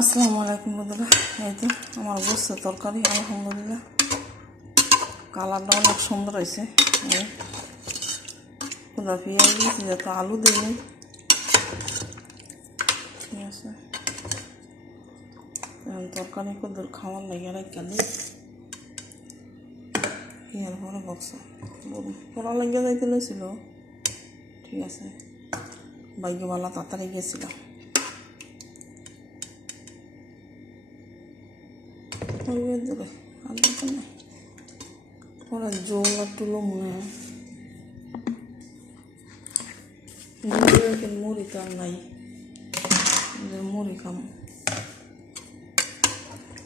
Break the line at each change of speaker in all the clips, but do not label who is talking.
আসসালামু আলাইকুম বন্ধুরা। এই তো আমার বসছে তরকারি, আলহামদুলিল্লাহ। কালারটা অনেক সুন্দর হয়েছে। খোলা পেঁয়াজ দিয়েছি যাতে আলু দিইনি ঠিক আছে। তরকারি কদ্দুর খাওয়ার লাগে রেখে দিই। ইয়ার পরে বক্স? পড়া লাগিয়ে যাইতে লইছিল। ঠিক আছে। বাইকওয়ালা তাড়াতাড়ি গেছিলাম করবে দেবে আর দেখো না ওরা জল আর টুলো মনে হয় মুড়ি আর নাই। মুড়ি খাম।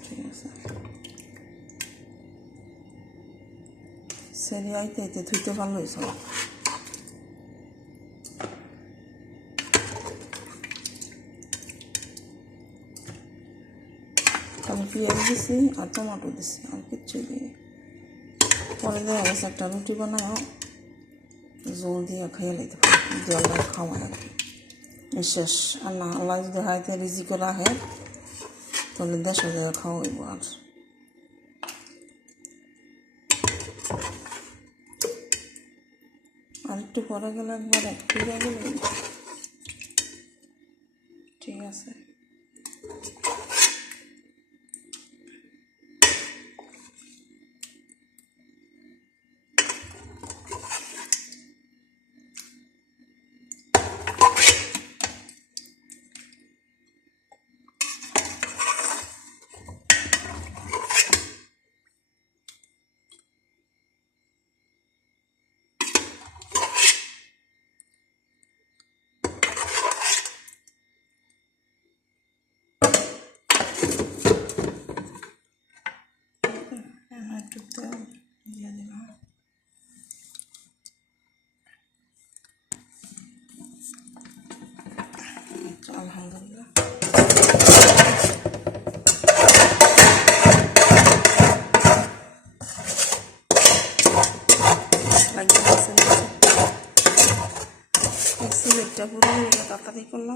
ঠিক আছে। সেরি আইতে আইতে ধুইতে ভালো হয়েছে। আমি পেঁয়াজ দিছি আর টমেটো দিছি, আর কিচ্ছু দিই পরে দেখা গেছে একটা রুটি বানায় জল দিয়ে খেয়ে লাইতে পারি, জল খাওয়ায় আর কি। শেষ। না আল্লাহ যদি হাইতে রিজি করে আহে তাহলে দেশে যায় খাওয়াইব আর। আর একটু পরে গেলে একবার একটু গেলে ঠিক আছে। আলহামদুলিল্লাহ লাগিয়ে দিয়েছে মিক্সি একটা পুরো তাড়াতাড়ি করলাম